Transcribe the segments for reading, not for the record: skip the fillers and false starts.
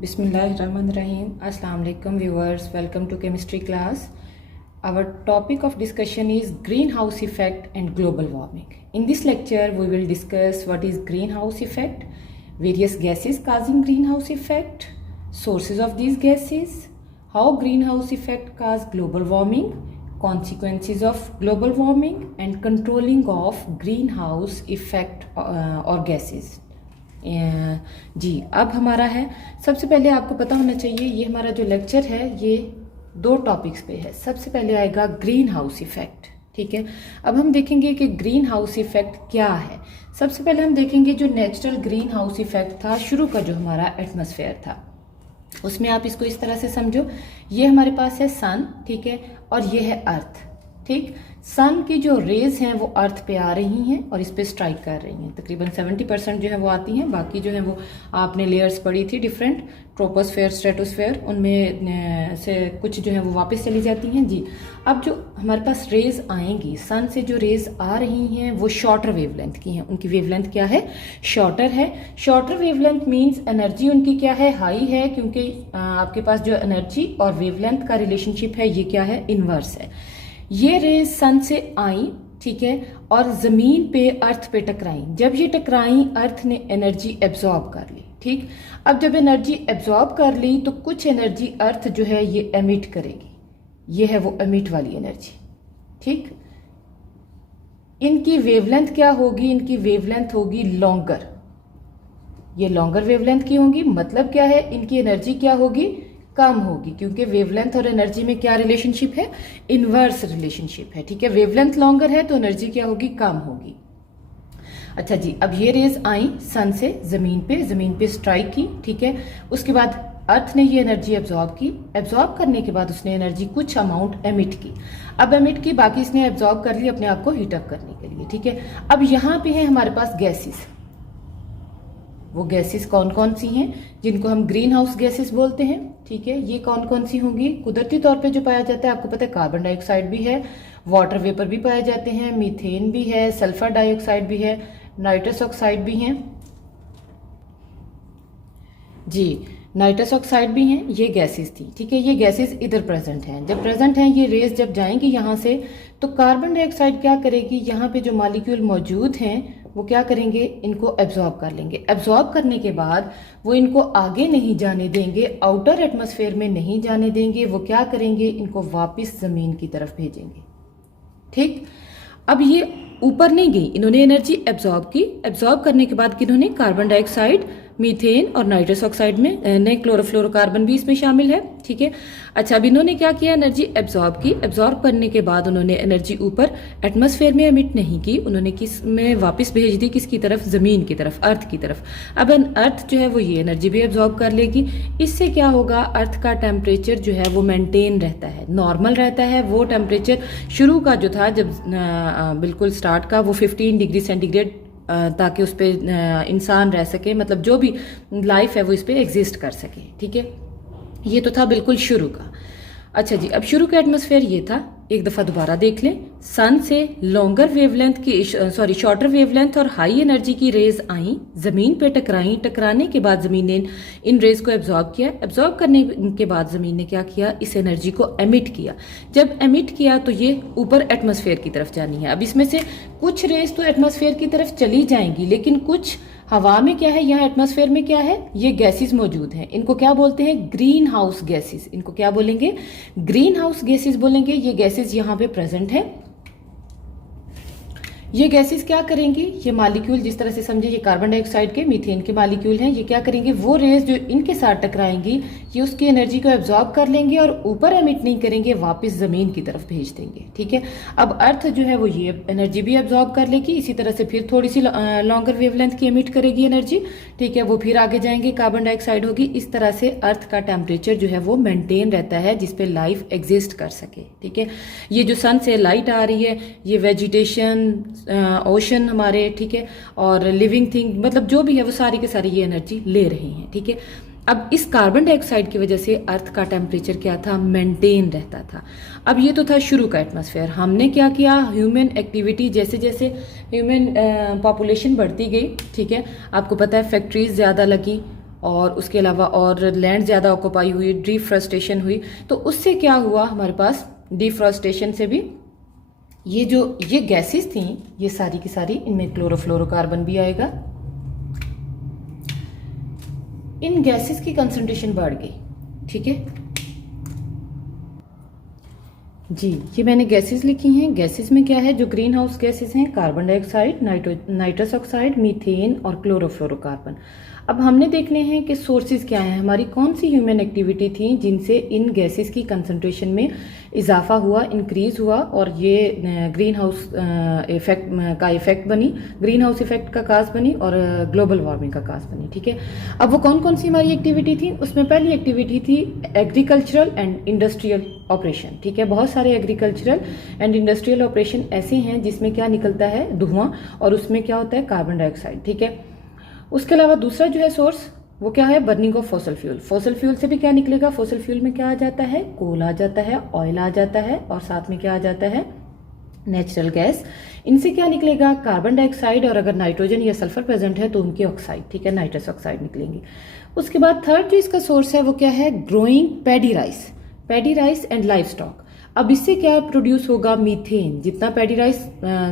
Bismillahirrahmanirrahim. Assalamu alaikum viewers. Welcome to chemistry class. Our topic of discussion is greenhouse effect and global warming. In this lecture we will discuss what is greenhouse effect, various gases causing greenhouse effect, sources of these gases, how greenhouse effect cause global warming, consequences of global warming and controlling of greenhouse effect or gases. जी अब हमारा है, सबसे पहले आपको पता होना चाहिए ये हमारा जो लेक्चर है ये दो टॉपिक्स पे है। सबसे पहले आएगा ग्रीन हाउस इफेक्ट, ठीक है। अब हम देखेंगे कि ग्रीन हाउस इफेक्ट क्या है। सबसे पहले हम देखेंगे जो नेचुरल ग्रीन हाउस इफेक्ट था, शुरू का जो हमारा एटमॉस्फेयर था, उसमें आप इसको इस तरह से समझो, ये हमारे पास है सन, ठीक है, और ये है अर्थ, ठीक। सन की जो रेज हैं वो अर्थ पे आ रही हैं और इस पे स्ट्राइक कर रही हैं। तकरीबन 70% जो है वो आती हैं, बाकी जो है वो आपने लेयर्स पढ़ी थी डिफरेंट, ट्रोपोस्फेयर, स्ट्रेटोस्फेयर, उनमें से कुछ जो है वो वापस चली जाती हैं। जी अब जो हमारे पास रेज आएंगी, सन से जो रेज आ रही हैं वो शॉर्टर वेवलेंथ की हैं। उनकी वेवलेंथ क्या है? शॉर्टर है। शॉर्टर वेवलेंथ मीन्स एनर्जी उनकी क्या है? हाई है, क्योंकि आपके पास जो एनर्जी और वेवलेंथ का रिलेशनशिप है ये क्या है? इनवर्स है। ये रेज सन से आई, ठीक है, और जमीन पे अर्थ पे टकराई। जब ये टकराई अर्थ ने एनर्जी एब्जॉर्ब कर ली, ठीक। अब जब एनर्जी एब्जॉर्ब कर ली तो कुछ एनर्जी अर्थ जो है ये एमिट करेगी, ये है वो एमिट वाली एनर्जी, ठीक। इनकी वेवलेंथ क्या होगी? इनकी वेवलेंथ होगी लॉन्गर, ये लॉन्गर वेवलेंथ की होगी। मतलब क्या है? इनकी एनर्जी क्या होगी? कम होगी, क्योंकि वेवलेंथ और एनर्जी में क्या रिलेशनशिप है? इनवर्स रिलेशनशिप है, ठीक है। वेवलेंथ लॉन्गर है तो एनर्जी क्या होगी? कम होगी। अच्छा जी, अब ये रेज आई सन से जमीन पे स्ट्राइक की, ठीक है। उसके बाद अर्थ ने ये एनर्जी एब्जॉर्ब की। एब्जॉर्ब करने के बाद उसने एनर्जी कुछ अमाउंट एमिट की। अब एमिट की, बाकी इसने एब्जॉर्ब कर ली अपने आप को हीट अप करने के लिए, ठीक है। अब यहाँ पे है हमारे पास गैसेस। वो गैसेस कौन कौन सी हैं? जिनको हम ग्रीन हाउस गैसेस बोलते हैं, ठीक है। ये कौन कौन सी होंगी? कुदरती तौर पे जो पाया जाता है, आपको पता है कार्बन डाइऑक्साइड भी है, वाटर वेपर भी पाए जाते हैं, मीथेन भी है, सल्फर डाइऑक्साइड भी है, नाइट्रस ऑक्साइड भी हैं। जी नाइट्रस ऑक्साइड भी हैं। ये गैसेस थी, ठीक है। ये गैसेस इधर प्रेजेंट हैं। जब प्रेजेंट हैं ये रेज जब जाएंगी यहाँ से, तो कार्बन डाइऑक्साइड क्या करेगी? यहाँ पे जो मॉलिक्यूल मौजूद हैं वो क्या करेंगे? इनको एब्जॉर्ब कर लेंगे। एब्जॉर्ब करने के बाद वो इनको आगे नहीं जाने देंगे, आउटर एटमॉस्फेयर में नहीं जाने देंगे। वो क्या करेंगे? इनको वापस जमीन की तरफ भेजेंगे, ठीक। अब ये ऊपर नहीं गई, इन्होंने एनर्जी एब्जॉर्ब की। एब्जॉर्ब करने के बाद किन्होंने कार्बन डाइऑक्साइड, मीथेन और नाइट्रस ऑक्साइड में क्लोरोफ्लोरोकार्बन भी इसमें शामिल है, ठीक है। अच्छा, अब इन्होंने क्या किया? एनर्जी एब्जॉर्ब की। एब्जॉर्ब करने के बाद उन्होंने एनर्जी ऊपर एटमॉस्फेयर में एमिट नहीं की, उन्होंने किस में वापस भेज दी? किसकी तरफ? जमीन की तरफ, अर्थ की तरफ। अब अर्थ जो है वो ये एनर्जी भी एब्जॉर्ब कर लेगी। इससे क्या होगा? अर्थ का टेम्परेचर जो है वो मेंटेन रहता है, नॉर्मल रहता है। वो टेम्परेचर शुरू का जो था, जब बिल्कुल स्टार्ट का, वो 15 डिग्री सेंटीग्रेड, ताकि उस पर इंसान रह सके, मतलब जो भी लाइफ है वो इस पर एग्जिस्ट कर सके, ठीक है। ये तो था बिल्कुल शुरू का। अच्छा जी, अब शुरू का एटमॉस्फेयर ये था। एक दफ़ा दोबारा देख लें। सन से लॉन्गर वेवलेंथ की, शॉर्टर वेवलेंथ और हाई एनर्जी की रेज आई, जमीन पे टकराई। टकराने के बाद जमीन ने इन रेज को एब्जॉर्ब किया। एब्जॉर्ब करने के बाद जमीन ने क्या किया? इस एनर्जी को एमिट किया। जब एमिट किया तो ये ऊपर एटमॉस्फेयर की तरफ जानी है। अब इसमें से कुछ रेज तो एटमॉस्फेयर की तरफ चली जाएंगी, लेकिन कुछ हवा में क्या है? यहाँ एटमॉस्फेयर में क्या है? ये गैसेस मौजूद हैं। इनको क्या बोलते हैं? Green house gases. इनको क्या बोलेंगे? ग्रीन हाउस गैसेस बोलेंगे। ये गैसेस यहाँ पे प्रेजेंट है। ये गैसेस क्या करेंगी? ये मॉलिक्यूल, जिस तरह से समझे ये कार्बन डाइऑक्साइड के, मीथेन के मॉलिक्यूल हैं, ये क्या करेंगे? वो रेज जो इनके साथ टकराएंगी, ये उसकी एनर्जी को एब्जॉर्ब कर लेंगे और ऊपर एमिट नहीं करेंगे, वापस जमीन की तरफ भेज देंगे, ठीक है। अब अर्थ जो है वो ये एनर्जी भी एब्जॉर्ब कर लेगी। इसी तरह से फिर थोड़ी सी लॉन्गर वेवलेंथ की एमिट करेगी एनर्जी, ठीक है। वो फिर आगे जाएंगे, कार्बन डाइऑक्साइड होगी। इस तरह से अर्थ का टेम्परेचर जो है वो मेंटेन रहता है, जिसपे लाइफ एग्जिस्ट कर सके, ठीक है। ये जो सन से लाइट आ रही है, ये वेजिटेशन, ओशन हमारे, ठीक है, और लिविंग थिंग, मतलब जो भी है वो सारी के सारी ये एनर्जी ले रहे हैं, ठीक है। अब इस कार्बन डाइऑक्साइड की वजह से अर्थ का टेम्परेचर क्या था? मेंटेन रहता था। अब ये तो था शुरू का एटमॉस्फेयर। हमने क्या किया? ह्यूमन एक्टिविटी, जैसे जैसे ह्यूमन पॉपुलेशन बढ़ती गई, ठीक है, आपको पता है फैक्ट्रीज ज़्यादा लगी, और उसके अलावा और लैंड ज़्यादा ऑक्यूपाई हुई, डिफॉरेस्टेशन हुई, तो उससे क्या हुआ हमारे पास, डिफॉरेस्टेशन से भी ये गैसेस थी, ये सारी की सारी, इनमें क्लोरोफ्लोरोकार्बन भी आएगा, इन गैसेस की कंसंट्रेशन बढ़ गई। ठीक है जी, ये मैंने गैसेस लिखी हैं। गैसेस में क्या है, जो ग्रीन हाउस गैसेस हैं, carbon dioxide, nitrous oxide, methane और क्लोरोफ्लोरोकार्बन। अब हमने देखने हैं कि सोर्सेज क्या हैं, हमारी कौन सी ह्यूमन एक्टिविटी थी जिनसे इन गैसेस की कंसंट्रेशन में इजाफा हुआ, इंक्रीज हुआ, और ये ग्रीन हाउस इफेक्ट का इफेक्ट बनी, ग्रीन हाउस इफेक्ट का काज बनी और ग्लोबल वार्मिंग का काज बनी। ठीक है, अब वो कौन कौन सी हमारी एक्टिविटी थी, उसमें पहली एक्टिविटी थी एग्रीकल्चरल एंड इंडस्ट्रियल ऑपरेशन। ठीक है, बहुत सारे एग्रीकल्चरल एंड इंडस्ट्रियल ऑपरेशन ऐसे हैं जिसमें क्या निकलता है, धुआं, और उसमें क्या होता है, कार्बन डाइऑक्साइड। ठीक है, उसके अलावा दूसरा जो है सोर्स, वो क्या है, burning of fossil fuel. Fossil fuel से भी क्या निकलेगा, फॉसल फ्यूल में क्या आ जाता है, कोल आ जाता है, ऑयल आ जाता है, और साथ में क्या आ जाता है, नेचुरल गैस। इनसे क्या निकलेगा, कार्बन डाइऑक्साइड, और अगर नाइट्रोजन या सल्फर प्रेजेंट है तो उनकी ऑक्साइड, ठीक है, नाइट्रस ऑक्साइड निकलेंगी। उसके बाद थर्ड जो इसका सोर्स है वो क्या है, growing paddy rice and live stock. अब इससे क्या प्रोड्यूस होगा, मीथेन। जितना पैडी राइस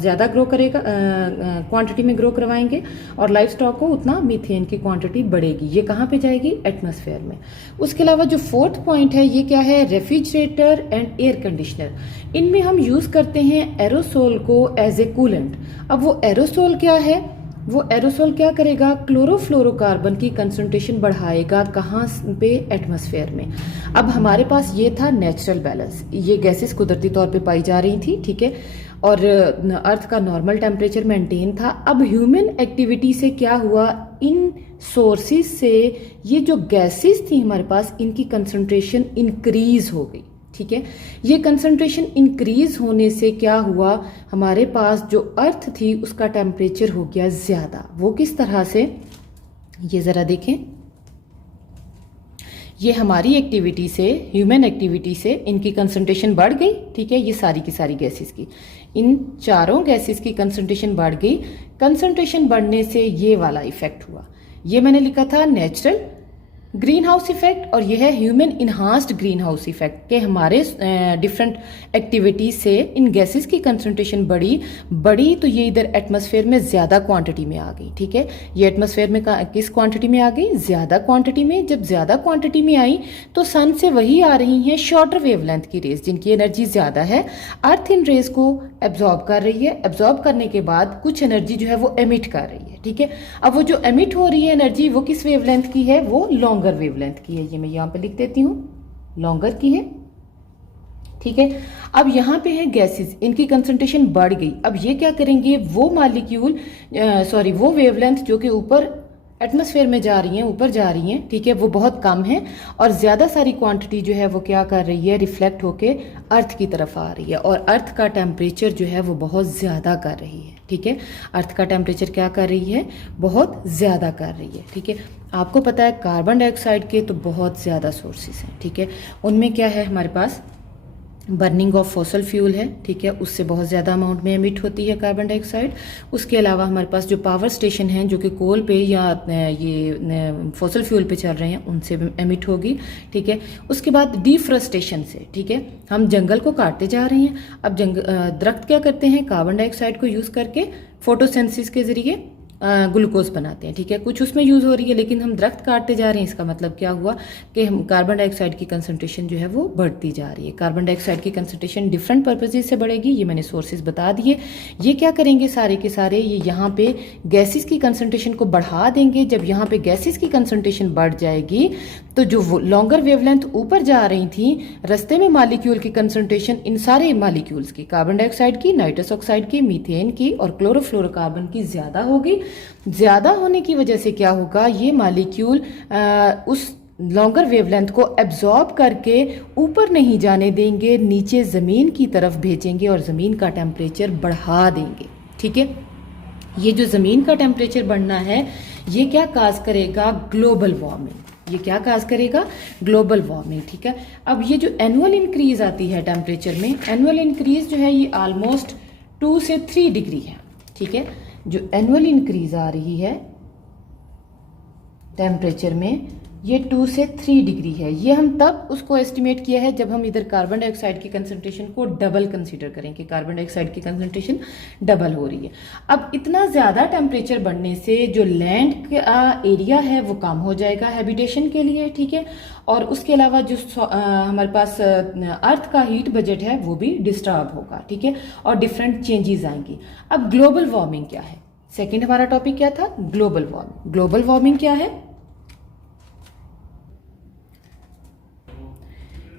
ज़्यादा ग्रो करेगा, क्वांटिटी में ग्रो करवाएंगे, और लाइव स्टॉक को, उतना मीथेन की क्वांटिटी बढ़ेगी। ये कहाँ पे जाएगी, एटमॉस्फेयर में। उसके अलावा जो फोर्थ पॉइंट है, ये क्या है, रेफ्रिजरेटर एंड एयर कंडीशनर। इनमें हम यूज़ करते हैं एरोसोल को एज ए कूलेंट। अब वो एरोसोल क्या है, वो एरोसोल क्या करेगा, क्लोरोफ्लोरोकार्बन की कंसंट्रेशन बढ़ाएगा, कहाँ पे, एटमॉस्फेयर में। अब हमारे पास ये था नेचुरल बैलेंस, ये गैसेस कुदरती तौर पे पाई जा रही थी। ठीक है, और अर्थ का नॉर्मल टेम्परेचर मेंटेन था। अब ह्यूमन एक्टिविटी से क्या हुआ, इन सोर्सेज से ये जो गैसेस थी हमारे पास, इनकी कंसंट्रेशन इंक्रीज हो गई। ठीक है, ये कंसंट्रेशन इंक्रीज होने से क्या हुआ, हमारे पास जो अर्थ थी उसका टेम्परेचर हो गया ज़्यादा। वो किस तरह से, ये ज़रा देखें, ये हमारी एक्टिविटी से, ह्यूमन एक्टिविटी से इनकी कंसंट्रेशन बढ़ गई। ठीक है, ये सारी की सारी गैसेस की, इन चारों गैसेस की कंसंट्रेशन बढ़ गई। कंसंट्रेशन बढ़ने से ये वाला इफेक्ट हुआ, ये मैंने लिखा था नेचुरल ग्रीन हाउस इफेक्ट, और यह है human enhanced green house effect के हमारे डिफरेंट एक्टिविटीज से इन गैसेस की कंसंट्रेशन बढ़ी तो ये इधर एटमॉस्फेयर में ज़्यादा क्वांटिटी में आ गई। ठीक है, ये एटमॉस्फेयर में किस क्वांटिटी में आ गई, ज़्यादा क्वांटिटी में। जब ज़्यादा क्वांटिटी में आई तो सन से वही आ रही हैं शॉर्टर वेवलेंथ की रेस, जिनकी एनर्जी ज़्यादा है। अर्थ इन रेस को एब्जॉर्ब कर रही है, एब्जॉर्ब करने के बाद कुछ एनर्जी जो है वो एमिट कर रही है। ठीक है, अब वो जो एमिट हो रही है एनर्जी, वो किस वेवलेंथ की है, वो लॉन्गर वेवलेंथ की है। ये मैं यहाँ पे लिख देती हूँ, लॉन्गर की है। ठीक है, अब यहाँ पे है गैसेस, इनकी कंसंट्रेशन बढ़ गई। अब ये क्या करेंगे, वो मॉलिक्यूल वो वेवलेंथ जो कि ऊपर एटमॉस्फेयर में जा रही हैं, ऊपर जा रही हैं, ठीक है, वो बहुत कम है, और ज़्यादा सारी क्वांटिटी जो है वो क्या कर रही है, रिफ्लेक्ट होके अर्थ की तरफ आ रही है, और अर्थ का टेम्परेचर जो है वो बहुत ज़्यादा कर रही है। ठीक है, अर्थ का टेम्परेचर क्या कर रही है, बहुत ज़्यादा कर रही है। ठीक है, आपको पता है कार्बन डाइऑक्साइड के तो बहुत ज़्यादा सोर्सेज हैं। ठीक है, उनमें क्या है, हमारे पास बर्निंग ऑफ फॉसल फ्यूल है। ठीक है, उससे बहुत ज़्यादा अमाउंट में एमिट होती है कार्बन डाइऑक्साइड। उसके अलावा हमारे पास जो पावर स्टेशन हैं जो कि कोल पे या ये फॉसल फ्यूल पे चल रहे हैं, उनसे भी एमिट होगी। ठीक है, उसके बाद डिफॉरेस्टेशन से, ठीक है, हम जंगल को काटते जा रहे हैं। अब दरख्त क्या करते हैं, कार्बन डाइऑक्साइड को यूज़ करके फोटोसिंथेसिस के जरिए ग्लूकोज बनाते हैं। ठीक है, कुछ उसमें यूज़ हो रही है, लेकिन हम दरख्त काटते जा रहे हैं। इसका मतलब क्या हुआ कि हम कार्बन डाइऑक्साइड की कंसंट्रेशन जो है वो बढ़ती जा रही है। कार्बन डाइऑक्साइड की कंसंट्रेशन डिफरेंट पर्पजेज से बढ़ेगी, ये मैंने सोर्सेज बता दिए। ये क्या करेंगे सारे के सारे, ये यहाँ पे गैसेस की कंसंट्रेशन को बढ़ा देंगे। जब यहाँ पे गैसेस की कंसंट्रेशन बढ़ जाएगी तो जो लॉन्गर वेवलेंथ ऊपर जा रही थी, रस्ते में मॉलिक्यूल की कंसंट्रेशन, इन सारे मॉलिक्यूल्स की, कार्बन डाइऑक्साइड की, नाइट्रस ऑक्साइड की, मीथेन की और क्लोरोफ्लोरोकार्बन की ज़्यादा होगी। ज़्यादा होने की वजह से क्या होगा, ये मॉलिक्यूल उस लॉन्गर वेवलेंथ को एब्जॉर्ब करके ऊपर नहीं जाने देंगे, नीचे ज़मीन की तरफ भेजेंगे और ज़मीन का टेम्परेचर बढ़ा देंगे। ठीक है, ये जो ज़मीन का टेम्परेचर बढ़ना है, ये क्या काज करेगा, ग्लोबल वार्मिंग। ये क्या काज करेगा, ग्लोबल वार्मिंग। ठीक है, अब ये जो एनुअल इंक्रीज आती है टेम्परेचर में, एनुअल इंक्रीज जो है ये ऑलमोस्ट 2 से 3 डिग्री है। ठीक है, जो एनुअल इंक्रीज आ रही है टेम्परेचर में ये 2 से 3 डिग्री है। ये हम तब उसको एस्टिमेट किया है जब हम इधर कार्बन डाइऑक्साइड की कंसंट्रेशन को डबल कंसीडर करें कि कार्बन डाइऑक्साइड की कंसंट्रेशन डबल हो रही है। अब इतना ज़्यादा टेम्परेचर बढ़ने से जो लैंड का एरिया है वो कम हो जाएगा हैबिटेशन के लिए, ठीक है। और उसके अलावा जो हमारे पास अर्थ का हीट बजट है वो भी डिस्टर्ब होगा, ठीक है, और डिफरेंट चेंजेस आएंगी। अब ग्लोबल वार्मिंग क्या है? सेकेंड हमारा टॉपिक क्या था? Global warming. ग्लोबल वार्मिंग क्या है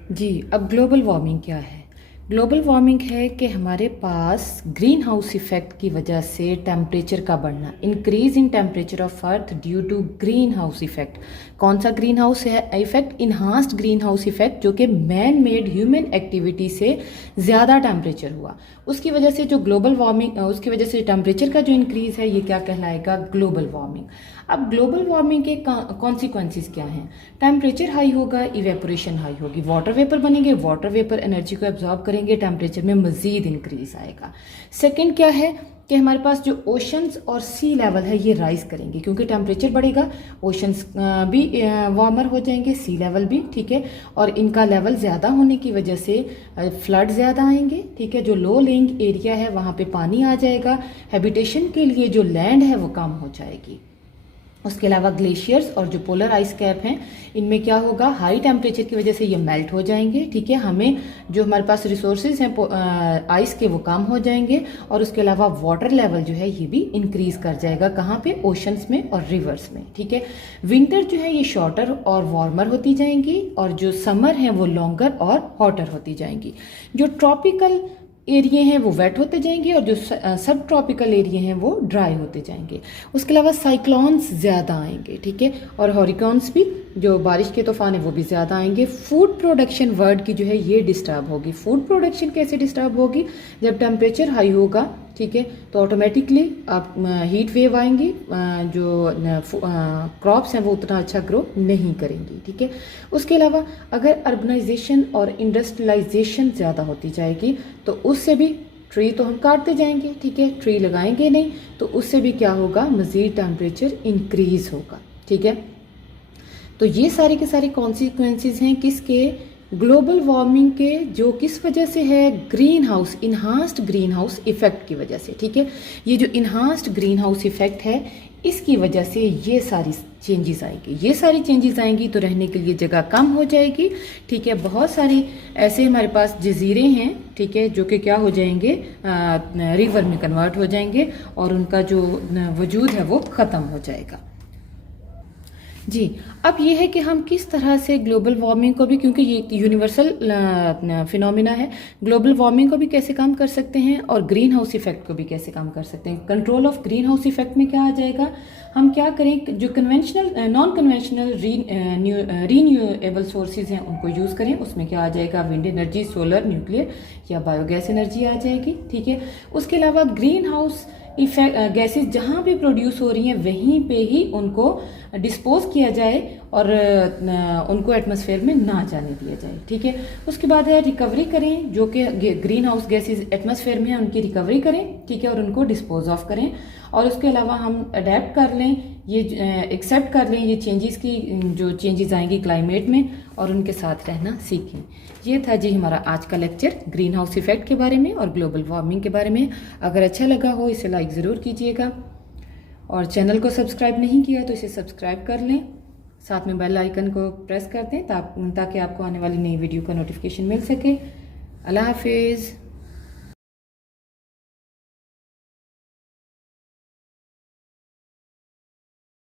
जी? अब ग्लोबल वार्मिंग क्या है? ग्लोबल वार्मिंग है कि हमारे पास ग्रीन हाउस इफेक्ट की वजह से टेम्परेचर का बढ़ना, increase in temperature of earth due to green house effect. कौन सा ग्रीन हाउस है effect? Enhanced green house effect, जो कि मैन मेड ह्यूमन एक्टिविटी से ज़्यादा टेम्परेचर हुआ, उसकी वजह से जो ग्लोबल वार्मिंग, उसकी वजह से टेम्परेचर का जो इंक्रीज है ये क्या कहलाएगा? Global warming. अब ग्लोबल वार्मिंग के कॉन्सिक्वेंसेस क्या हैं? टेम्परेचर हाई होगा, इवेपोरेशन हाई होगी, वाटर वेपर बनेंगे, वाटर वेपर एनर्जी को एब्जॉर्ब करेंगे, टेम्परेचर में मजीद इंक्रीज आएगा। सेकंड क्या है कि हमारे पास जो ओशंस और सी लेवल है ये राइज करेंगे, क्योंकि टेम्परेचर बढ़ेगा, ओशंस भी वार्मर हो जाएंगे, सी लेवल भी, ठीक है, और इनका लेवल ज़्यादा होने की वजह से फ्लड ज़्यादा आएंगे, ठीक है। जो लो लेइंग एरिया है वहाँ पे पानी आ जाएगा, हैबिटेशन के लिए जो लैंड है वो कम हो जाएगी। उसके अलावा ग्लेशियर्स और जो पोलर आइस कैप हैं इनमें क्या होगा? हाई टेम्परेचर की वजह से ये मेल्ट हो जाएंगे, ठीक है। हमें जो हमारे पास रिसोर्सेज हैं आइस के वो कम हो जाएंगे, और उसके अलावा वाटर लेवल जो है ये भी इंक्रीज कर जाएगा। कहाँ पे? ओशंस में और रिवर्स में, ठीक है। विंटर जो है ये शॉर्टर और वार्मर होती जाएंगी, और जो समर है वो लॉन्गर और हॉटर होती जाएंगी। जो ट्रॉपिकल एरिया हैं वो वेट होते जाएंगे, और जो सब ट्रॉपिकल एरिया हैं वो ड्राई होते जाएंगे। उसके अलावा साइक्लोन्स ज़्यादा आएंगे, ठीक है, और हॉरिकॉन्स भी, जो बारिश के तूफान है वो भी ज़्यादा आएंगे। फूड प्रोडक्शन वर्ड की जो है ये डिस्टर्ब होगी। फूड प्रोडक्शन कैसे डिस्टर्ब होगी? जब टेम्परेचर हाई होगा, ठीक है, तो ऑटोमेटिकली आप हीट वेव आएंगी, जो क्रॉप्स हैं वो उतना अच्छा ग्रो नहीं करेंगी, ठीक है। उसके अलावा अगर अर्बनाइजेशन और इंडस्ट्रियलाइजेशन ज़्यादा होती जाएगी तो उससे भी, ट्री तो हम काटते जाएंगे, ठीक है, ट्री लगाएंगे नहीं, तो उससे भी क्या होगा? मज़ीद टेम्परेचर इंक्रीज होगा, ठीक है। तो ये सारे के सारे कॉन्सिक्वेंसेस हैं किसके? ग्लोबल वार्मिंग के, जो किस वजह से है? Green house, enhanced green house effect की वजह से, ठीक है। ये जो इन्हांस्ड ग्रीन हाउस इफेक्ट है इसकी वजह से ये सारी चेंजेस आएंगी। ये सारी चेंजेस आएंगी तो रहने के लिए जगह कम हो जाएगी, ठीक है। बहुत सारे ऐसे हमारे पास जजीरे हैं, ठीक है, जो कि क्या हो जाएंगे? रिवर में कन्वर्ट हो जाएंगे, और उनका जो वजूद है वो ख़त्म हो जाएगा जी। अब ये है कि हम किस तरह से ग्लोबल वार्मिंग को भी, क्योंकि ये यूनिवर्सल फिनोमिना है, ग्लोबल वार्मिंग को भी कैसे कम कर सकते हैं और ग्रीन हाउस इफेक्ट को भी कैसे कम कर सकते हैं। Control of green house effect में क्या आ जाएगा? हम क्या करें? जो conventional non conventional renewable sources हैं उनको यूज़ करें। उसमें क्या आ जाएगा? विंड एनर्जी, सोलर, न्यूक्लियर या बायोगैस एनर्जी आ जाएगी, ठीक है। उसके अलावा ग्रीन हाउस इफेक्ट गैसेस जहाँ भी प्रोड्यूस हो रही हैं वहीं पे ही उनको डिस्पोज किया जाए और उनको एटमॉस्फेयर में ना जाने दिया जाए, ठीक है। उसके बाद है रिकवरी करें, जो कि ग्रीन हाउस गैसेस एटमॉस्फेयर में है उनकी रिकवरी करें, ठीक है, और उनको डिस्पोज ऑफ करें। और उसके अलावा हम अडेप्ट कर लें, ये एक्सेप्ट कर लें ये चेंजेस की, जो चेंजेस आएंगी क्लाइमेट में, और उनके साथ रहना सीखें। ये था जी हमारा आज का लेक्चर ग्रीन हाउस इफेक्ट के बारे में और ग्लोबल वार्मिंग के बारे में। अगर अच्छा लगा हो इसे लाइक ज़रूर कीजिएगा, और चैनल को सब्सक्राइब नहीं किया तो इसे सब्सक्राइब कर लें, साथ में बेल आइकन को प्रेस कर दें ताकि आपको आने वाली नई वीडियो का नोटिफिकेशन मिल सके। अल्लाह हाफिज़।